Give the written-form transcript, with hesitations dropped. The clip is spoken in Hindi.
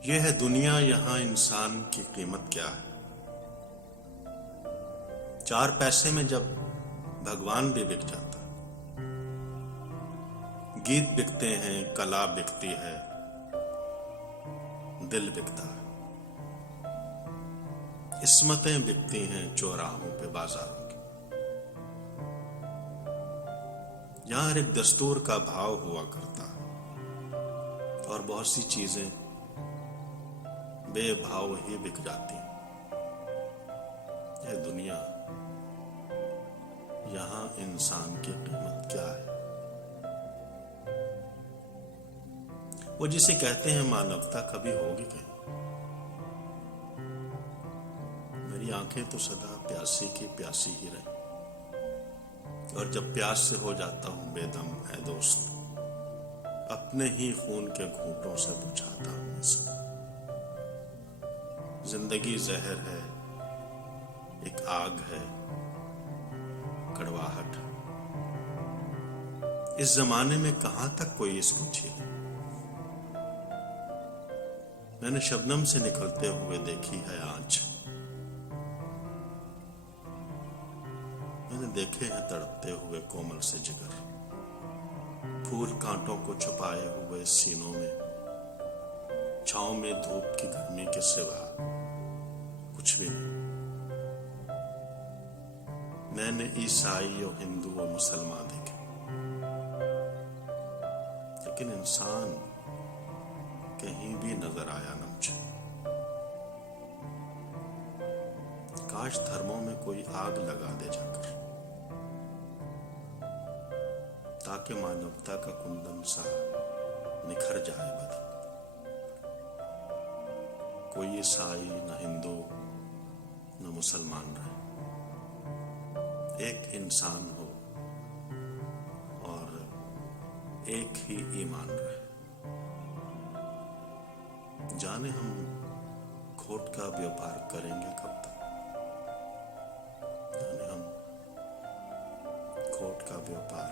यह है दुनिया, यहाँ इंसान की कीमत क्या है। 4 पैसे में जब भगवान भी बिक जाता। गीत बिकते हैं, कला बिकती है, दिल बिकता है। इस्मतें बिकती हैं चौराहों पे, बाजारों की। यहां एक दस्तूर का भाव हुआ करता है और बहुत सी चीजें बेभाव ही बिक जाती हैं। यह दुनिया, यहां इंसान की कीमत क्या है। वो जिसे कहते हैं मानवता कभी होगी कहीं। मेरी आंखें तो सदा प्यासी की प्यासी ही रही, और जब प्यास से हो जाता हूं बेदम है दोस्त, अपने ही खून के घूंटों से बुझाता हूं इसे। जिंदगी जहर है, एक आग है, कड़वाहट। इस जमाने में कहां तक कोई इसको छीले। मैंने शबनम से निकलते हुए देखी है आंच। मैंने देखे हैं तड़पते हुए कोमल से जिगर। फूल कांटों को छुपाए हुए सीनों में, छांव में धूप की गर्मी के सिवा कुछ भी नहीं। मैंने ईसाई और हिंदू और मुसलमान देखे, लेकिन इंसान कहीं भी नजर आया न मुझे। काश धर्मों में कोई आग लगा दे जाकर, ताकि मानवता का कुंदन सा निखर जाए बदन। कोई ईसाई न हिंदू न मुसलमान रहे, एक इंसान हो और एक ही ईमान रहे। जाने हम खोट का व्यापार करेंगे कब तक। जाने हम खोट का व्यापार